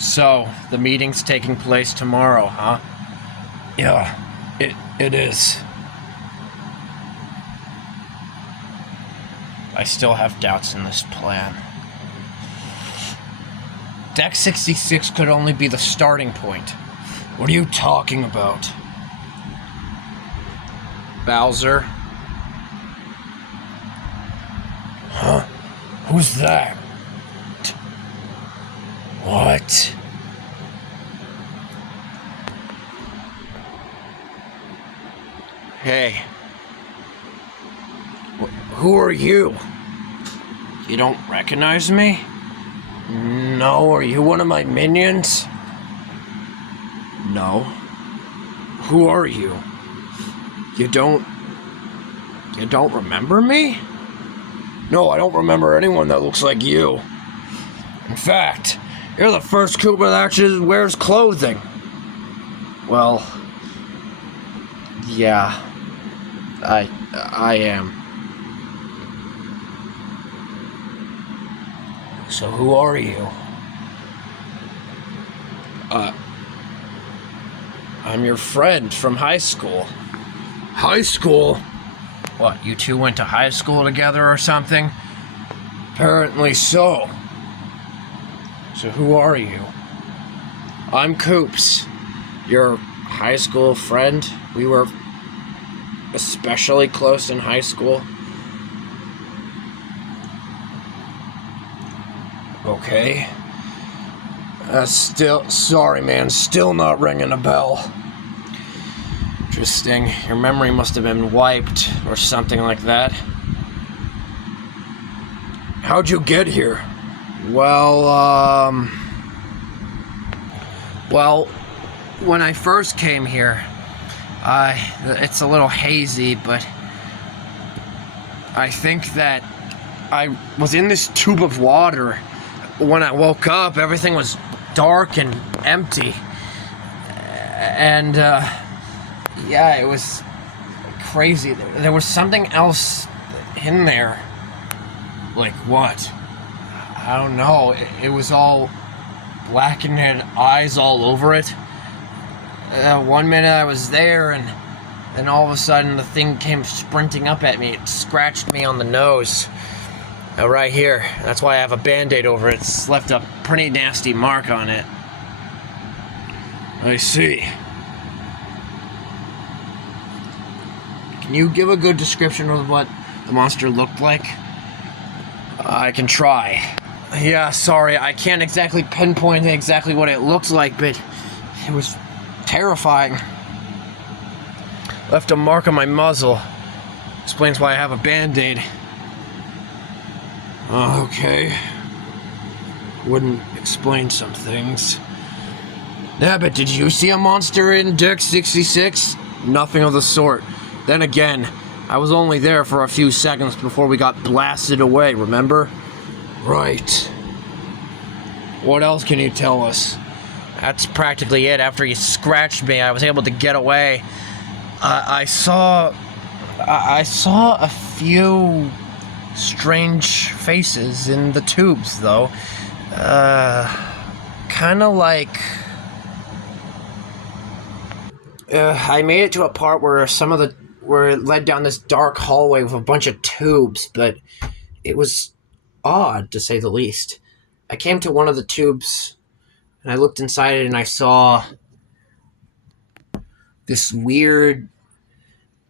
So, the meeting's taking place tomorrow, huh? Yeah, it is. I still have doubts in this plan. Deck 66 could only be the starting point. What are you talking about? Bowser? Huh? Who's that? What? Hey, Who are you? you don't recognize me? No, are you one of my minions? No. Who are you? You don't remember me? No, I don't remember anyone that looks like you. In fact, you're the first Koopa that actually wears clothing. Well, yeah. I am. So who are you? I'm your friend from high school. High school? What, you two went to high school together or something? Apparently so. So who are you? I'm Koops, your high school friend. We were especially close in high school. Okay. Sorry man, still not ringing a bell. Interesting. Your memory must have been wiped or something like that. How'd you get here? Well, when I first came here, it's a little hazy, but I think that I was in this tube of water. When I woke up, everything was dark and empty. And, yeah, it was crazy. There was something else in there. Like what? I don't know. It was all black and had eyes all over it. 1 minute I was there, and then all of a sudden the thing came sprinting up at me. It scratched me on the nose. Right here. That's why I have a band-aid over it. It's left a pretty nasty mark on it. I see. Can you give a good description of what the monster looked like? I can try. Yeah, sorry, I can't exactly pinpoint exactly what it looked like, but it was terrifying. Left a mark on my muzzle. Explains why I have a band-aid. Okay. Wouldn't explain some things. Yeah, but did you see a monster in Deck 66? Nothing of the sort. Then again, I was only there for a few seconds before we got blasted away, remember? Right. What else can you tell us? That's practically it. After he scratched me, I was able to get away. I saw a few strange faces in the tubes, though. Kind of like... I made it to a part where where it led down this dark hallway with a bunch of tubes, but it was odd, to say the least. I came to one of the tubes, and I looked inside it, and I saw this weird,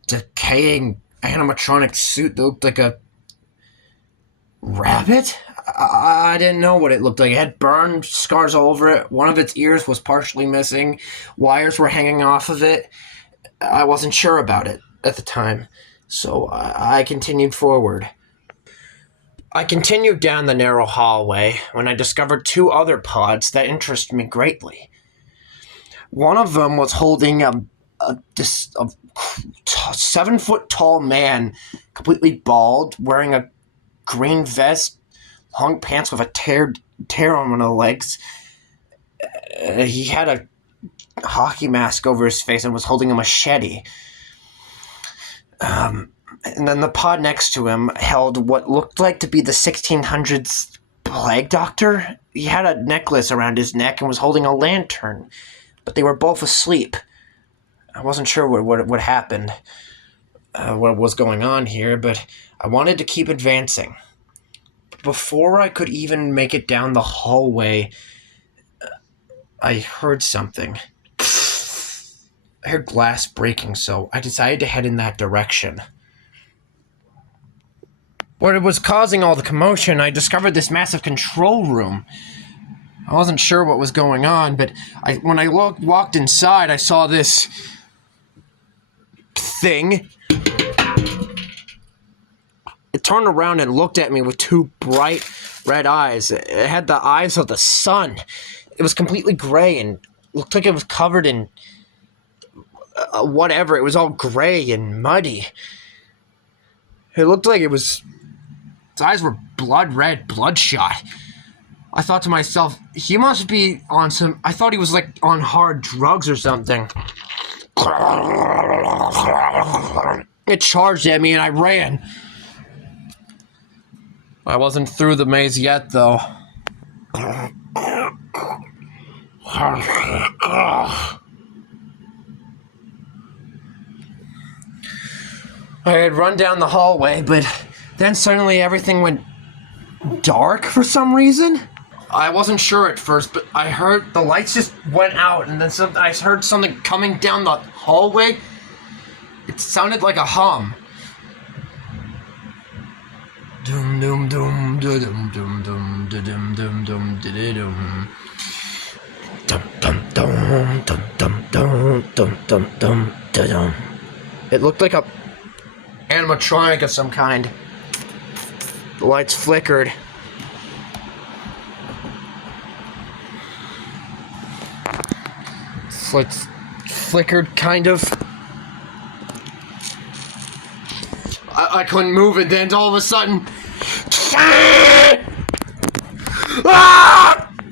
decaying animatronic suit that looked like a rabbit? I didn't know what it looked like. It had burn scars all over it. One of its ears was partially missing. Wires were hanging off of it. I wasn't sure about it at the time, so I continued forward. I continued down the narrow hallway when I discovered two other pods that interested me greatly. One of them was holding a 7-foot-tall man, completely bald, wearing a green vest, long pants with a tear on one of the legs. He had a hockey mask over his face and was holding a machete. And then the pod next to him held what looked like to be the 1600s plague doctor? He had a necklace around his neck and was holding a lantern, but they were both asleep. I wasn't sure what happened, what was going on here, but I wanted to keep advancing. Before I could even make it down the hallway, I heard something. I heard glass breaking, so I decided to head in that direction. What was causing all the commotion, I discovered this massive control room. I wasn't sure what was going on, but when I walked inside, I saw this thing. It turned around and looked at me with two bright red eyes. It had the eyes of the sun. It was completely gray and looked like it was covered in whatever. It was all gray and muddy. It looked like its eyes were blood red, bloodshot. I thought to myself, he must be on I thought he was like on hard drugs or something. It charged at me and I ran. I wasn't through the maze yet, though. I had run down the hallway, but then suddenly everything went dark for some reason. I wasn't sure at first, but I heard the lights just went out, and then I heard something coming down the hallway. It sounded like a hum. Dum dum dum dum dum dum dum dum dum dum dum dum dum dum dum dum dum dum dum. It looked like a animatronic of some kind. The lights flickered. Flickered, kind of. I couldn't move it, then all of a sudden...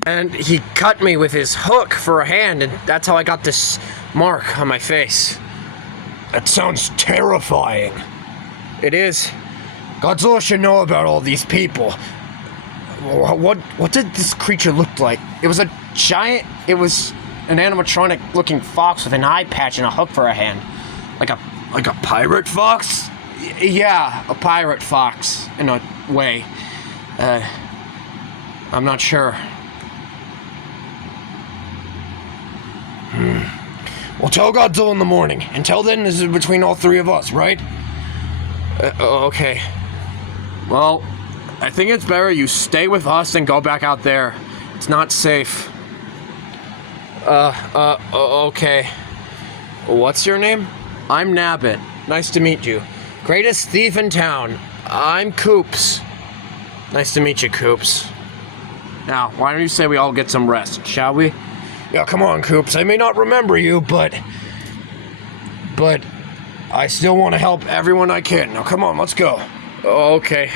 And he cut me with his hook for a hand, and that's how I got this mark on my face. That sounds terrifying. It is. Godzilla should know about all these people. What did this creature look like? It was a giant... It was an animatronic-looking fox with an eye patch and a hook for a hand. Like a pirate fox? Yeah, a pirate fox, in a way. I'm not sure. Well, tell Godzilla in the morning. Until then, this is between all three of us, right? Okay. Well, I think it's better you stay with us and go back out there. It's not safe. Okay. What's your name? I'm Nabbit. Nice to meet you. Greatest thief in town. I'm Coops. Nice to meet you, Coops. Now, why don't you say we all get some rest, shall we? Yeah, come on, Coops. I may not remember you, but I still want to help everyone I can. Now, come on, let's go. Okay.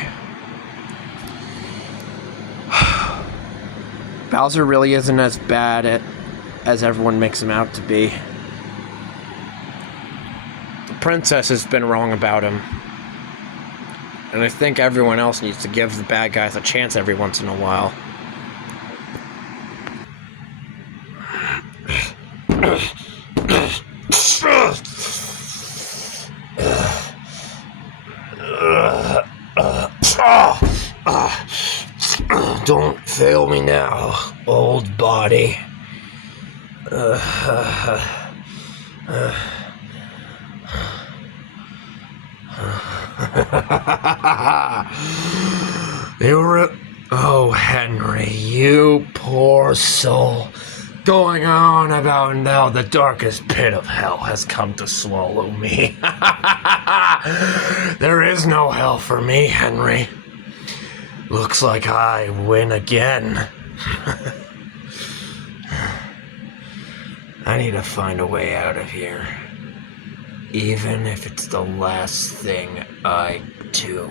Bowser really isn't as bad as everyone makes him out to be. The princess has been wrong about him. And I think everyone else needs to give the bad guys a chance every once in a while. Don't fail me now, old body. Oh, Henry, you poor soul. Going on about now the darkest pit of hell has come to swallow me. There is no hell for me, Henry. Looks like I win again. I need to find a way out of here. Even if it's the last thing I do.